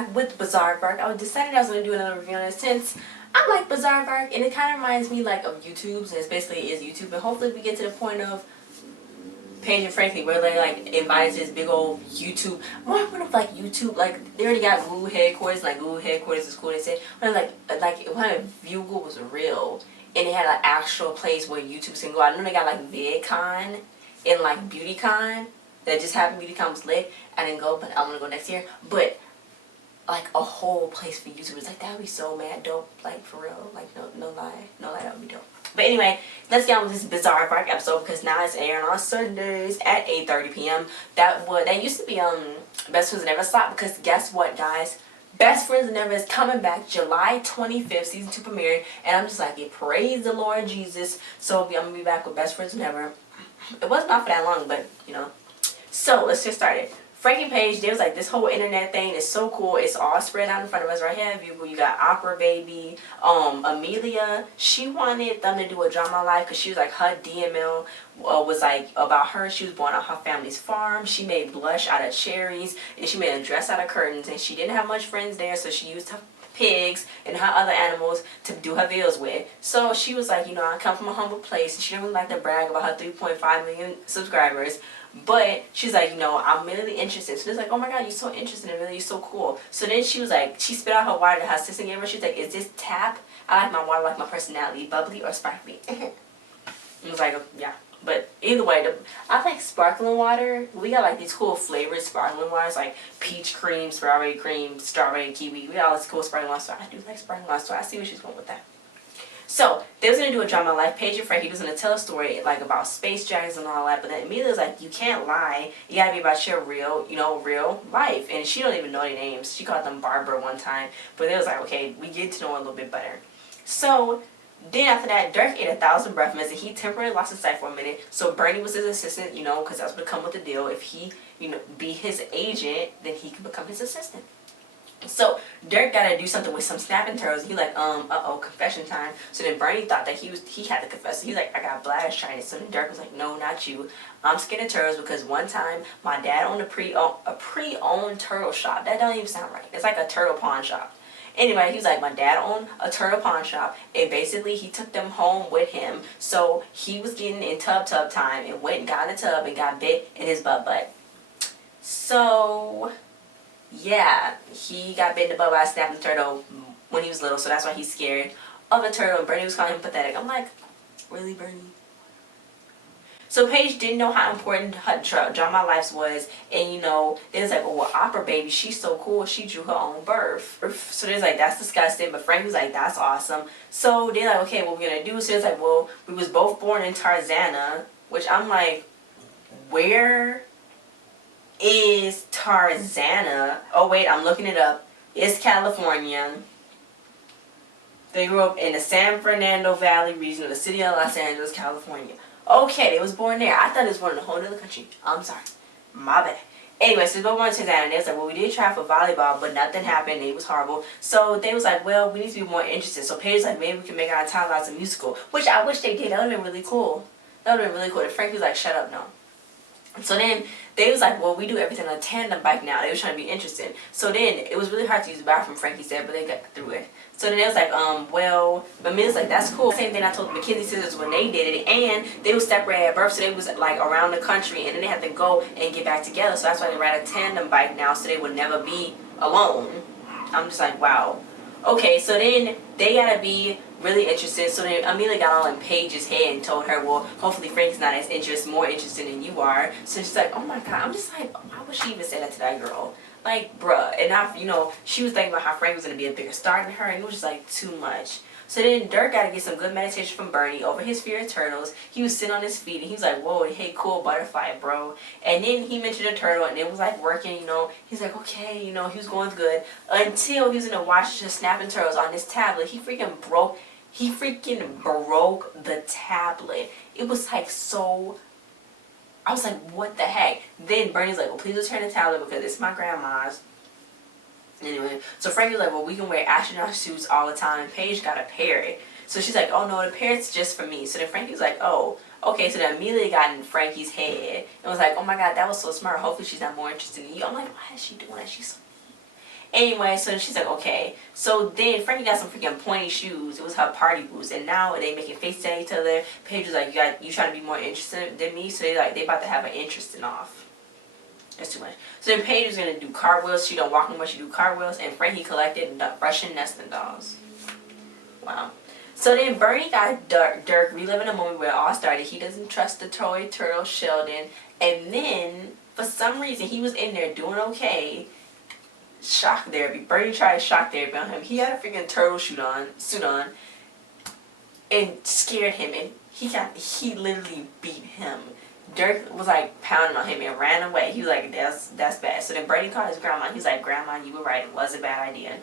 back with Bizaardvark. I decided I was going to do another review on it since I like Bizaardvark, and it kind of reminds me like of YouTube's, and it basically is YouTube. And hopefully we get to the point of Paige and Frankie where they like invited to this big old YouTube. More of like YouTube, like they already got Google headquarters. Like Google headquarters is cool. They said when when Google was real and they had an actual place where YouTubers can go. I know they got like VidCon and like BeautyCon. That just happened. BeautyCon was lit. I didn't go, but I'm gonna go next year. But like a whole place for YouTubers, like that would be so mad dope. Like for real, like no lie, that would be dope. But anyway, let's get on with this Bizaardvark episode because now it's airing on Sundays at 8:30 p.m. That used to be Best Friends Never slot, because guess what, guys? Best Friends Never is coming back July 25th, season 2 premiere, and I'm just like, yeah, praise the Lord Jesus. So I'm gonna be back with Best Friends Never. It wasn't not for that long, but you know. So let's get started. Frankie and Paige, there was like this whole internet thing. It's so cool. It's all spread out in front of us right here. You got Opera Baby, Amelia. She wanted them to do a drama life because she was like, her DML was like about her. She was born on her family's farm. She made blush out of cherries, and she made a dress out of curtains, and she didn't have much friends there, so she used her pigs and her other animals to do her videos with. So she was like, you know, I come from a humble place, and she didn't really like to brag about her 3.5 million subscribers. But she's like, you know, I'm really interested. So it's like, oh my god, you're so interested and really you're so cool. So then she was like, she spit out her water that her assistant gave her. She's like, is this tap? I like my water like my personality, bubbly or sparkly. I was like, yeah. But either way, I like sparkling water. We got like these cool flavored sparkling waters like peach cream, strawberry kiwi. We got all this cool sparkling water. So I do like sparkling water. So I see where she's going with that. So they was gonna do a drama life. Paige and Frankie was gonna tell a story like about space dragons and all that, but then Mila was like, you can't lie. You gotta be about your real, real life. And she don't even know their names. She called them Barbara one time, but they was like, okay, we get to know her a little bit better. So then after that, Dirk ate 1,000 breath mints and he temporarily lost his sight for a minute. So Bernie was his assistant, because that's what come with the deal. If he, be his agent, then he could become his assistant. So Dirk gotta do something with some snapping turtles. He like, confession time. So then Bernie thought that he had to confess. He's like, I got bladder shyness. So then Dirk was like, no, not you. I'm scared of turtles because one time my dad owned a pre-owned turtle shop. That don't even sound right. It's like a turtle pawn shop. Anyway, he was like, my dad owned a turtle pawn shop, and basically he took them home with him. So he was getting in tub time and went and got in the tub and got bit in his butt. So yeah, he got bit in the butt by a snapping turtle when he was little, so that's why he's scared of the turtle. And Bernie was calling him pathetic. I'm like, really, Bernie? So Paige didn't know how important her drama life was, and they was like, oh, well, Opera Baby, she's so cool, she drew her own birth. So there's like, that's disgusting, but Frank was like, that's awesome. So they're like, okay, what we're gonna do? So it's like, well, we was both born in Tarzana, which I'm like, where is Tarzana? Oh wait, I'm looking it up. It's California. They grew up in the San Fernando Valley region of the city of Los Angeles, California. Okay, they was born there. I thought it was born in a whole other country. I'm sorry. My bad. Anyway, so they both went to Tarzana, and they was like, well, we did try for volleyball, but nothing happened. It was horrible. So they was like, well, we need to be more interested. So Paige was like, maybe we can make our entire lives a musical, which I wish they did. That would have been really cool. That would have been really cool. And Frankie was like, shut up, no. So then they was like, well, we do everything on a tandem bike now. They was trying to be interested. So then it was really hard to use the bathroom, Frankie said, but they got through it. So then it was like, well, but Mila's like, that's cool. Same thing I told the McKinsey sisters when they did it, and they was separated at birth, so they was like around the country, and then they had to go and get back together. So that's why they ride a tandem bike now, so they would never be alone. I'm just like, wow. Okay, so then they gotta be really interested. So then Amelia got all in Paige's head and told her, well, hopefully Frank's not as more interested than you are. So she's like, oh my god. I'm just like, why would she even say that to that girl? Like, bruh. And she was thinking about how Frank was gonna be a bigger star than her, and it was just like too much. So then Dirk got to get some good meditation from Bernie over his fear of turtles. He was sitting on his feet and he was like, whoa, hey, cool butterfly, bro. And then he mentioned a turtle and it was like working, He's like, okay, he was going good. Until he was in the watch just snapping turtles on this tablet. He freaking broke the tablet. It was like so, I was like, what the heck? Then Bernie's like, well, please return the tablet because it's my grandma's. Anyway, so Frankie was like, well, we can wear astronaut suits all the time. And Paige got a parrot. So she's like, oh, no, the parrot's just for me. So then Frankie was like, oh, okay. So then Amelia got in Frankie's head and was like, oh, my God, that was so smart. Hopefully she's not more interested in you. I'm like, why is she doing that? She's so mean. Anyway, so she's like, okay. So then Frankie got some freaking pointy shoes. It was her party boots, and now they making faces at each other. Paige was like, you trying to be more interested than me? So they about to have an interesting off. That's too much. So then Paige was gonna do cartwheels. She don't walk no more. She do cartwheels, and Frankie collected Russian nesting dolls. Wow. So then Bernie got Dirk reliving a moment where it all started. He doesn't trust the toy turtle Sheldon, and then for some reason he was in there doing okay. Shock therapy. Bernie tried shock therapy on him. He had a freaking turtle suit on, and scared him, and he literally beat him. Dirk was like pounding on him and ran away. He was like, that's bad. So then Bernie called his grandma. He's like, Grandma, you were right. It was a bad idea.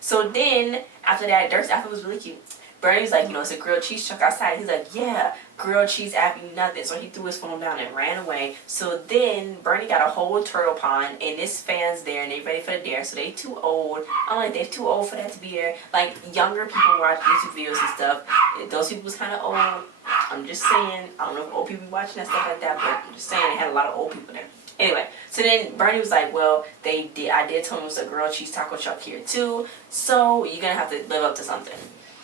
So then after that, Dirk's outfit was really cute. Bernie's like, it's a grilled cheese truck outside. He's like, yeah, grilled cheese appy nothing. So he threw his phone down and ran away. So then Bernie got a whole turtle pond, and this fan's there, and they ready for the dare. So they too old. I'm like, they're too old for that to be there. Like, younger people watch YouTube videos and stuff. Those people was kind of old. I'm just saying. I don't know if old people be watching that stuff like that, but I'm just saying they had a lot of old people there. Anyway, so then Bernie was like, well, I did tell him it was a grilled cheese taco truck here too, so you're going to have to live up to something.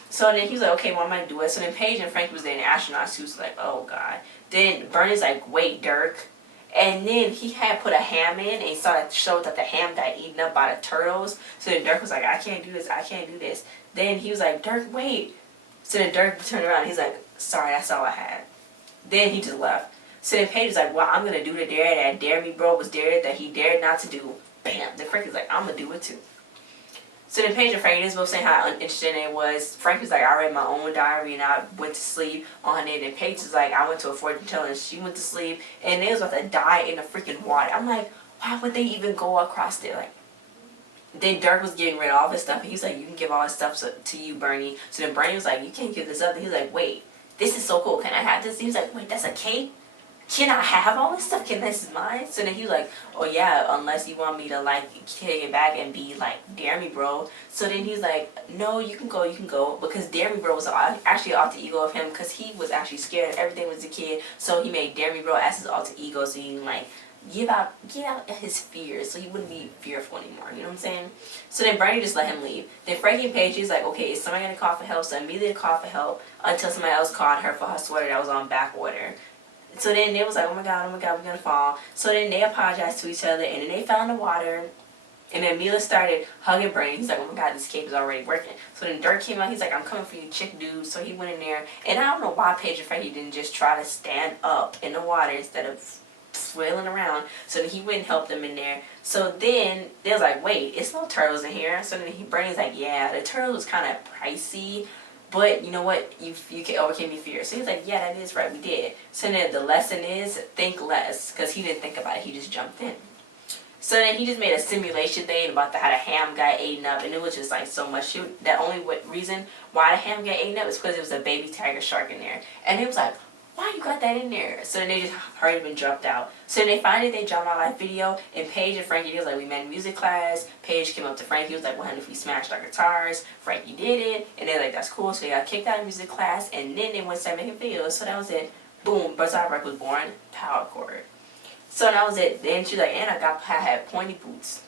So then he was like, okay, well, I'm going to do it. So then Paige and Frankie was there in astronaut suits, like, oh, God. Then Bernie's like, wait, Dirk. And then he had put a ham in, and he showed that the ham got eaten up by the turtles. So then Dirk was like, I can't do this, I can't do this. Then he was like, Dirk, wait. So then Dirk turned around, and he's like, sorry, that's all I had. Then he just left. So then Paige was like, well, I'm going to do the dare that Dare Me Bro was dared that he dared not to do. Bam. Then Frankie's like, I'm going to do it too. So then Paige and Frankie just both saying how uninteresting it was. Frankie was like, I read my own diary and I went to sleep on it. And Paige was like, I went to a fortune teller and she went to sleep. And they was about to die in the freaking water. I'm like, why would they even go across there? Like, then Dirk was getting rid of all his stuff. And he was like, you can give all his stuff to you, Bernie. So then Bernie was like, you can't give this up. And he was like, wait, this is so cool. Can I have this? He was like, wait, that's a cake? Can I have all this stuff? Can this is mine? So then he was like, oh yeah, unless you want me to like take it back and be like, Dare Me Bro. So then he's like, no, you can go. Because Dare Me Bro was actually alter ego of him, because he was actually scared of everything was a kid. So he made Dare Me Bro as his alter ego, so he can like get out his fears, so he wouldn't be fearful anymore. You know what I'm saying? So then Bernie just let him leave. Then Frankie and Paige, he's like, okay, is somebody gonna call for help? So immediately called for help until somebody else called her for her sweater that was on back order. So then they was like, oh my god, we're gonna fall. So then they apologized to each other, and then they fell in the water. And then Mila started hugging Bernie. He's like, oh my god, this cape is already working. So then Dirk came out. He's like, I'm coming for you, chick dude. So he went in there. And I don't know why Paige and Frankie didn't just try to stand up in the water instead of swirling around. So then he went and helped them in there. So then they was like, wait, it's no turtles in here. So then Bernie's like, yeah, the turtle was kind of pricey. But you know what? You can overcome your fear. So he's like, yeah, that is right. We did. So then the lesson is think less. Because he didn't think about it. He just jumped in. So then he just made a simulation thing about how the ham got eaten up. And it was just like so much. The only reason why the ham got eaten up is because there was a baby tiger shark in there. And he was like, why you got that in there? So then they just hurried up and dropped out. So then they dropped my live video, and Paige and Frankie, they was like, we met in music class. Paige came up to Frankie, he was like, well, if we smashed our guitars? Frankie did it, and they're like, that's cool. So they got kicked out of music class, and then they went to start making videos. So that was it. Boom, Bizaardvark was born. Power chord. So that was it. Then she's like, and I had pointy boots.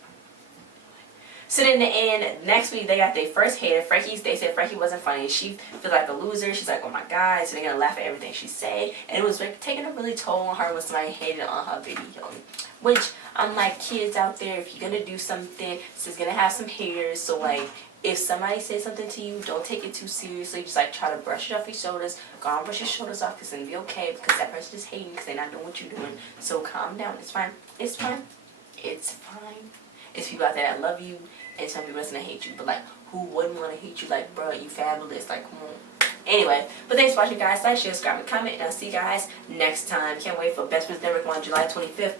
So then in the end, next week they got their first hater. They said Frankie wasn't funny. She feels like a loser. She's like, oh my god. So they're gonna laugh at everything she say. And it was like taking a really toll on her when somebody hated on her video. Which I'm like, kids out there, if you're gonna do something, this is gonna have some haters. So like, if somebody says something to you, don't take it too seriously. Just like try to brush it off your shoulders. Go on, brush your shoulders off, because it'll be okay. Because that person is hating because they're not doing what you're doing. So calm down. It's fine. It's fine. It's fine. It's people out there that love you, and some people that's gonna hate you. But like, who wouldn't want to hate you? Like, bro, you fabulous. Like, come on. Anyway, but thanks for watching, guys. Like, share, subscribe, and comment. And I'll see you guys next time. Can't wait for Best Friends Network on July 25th.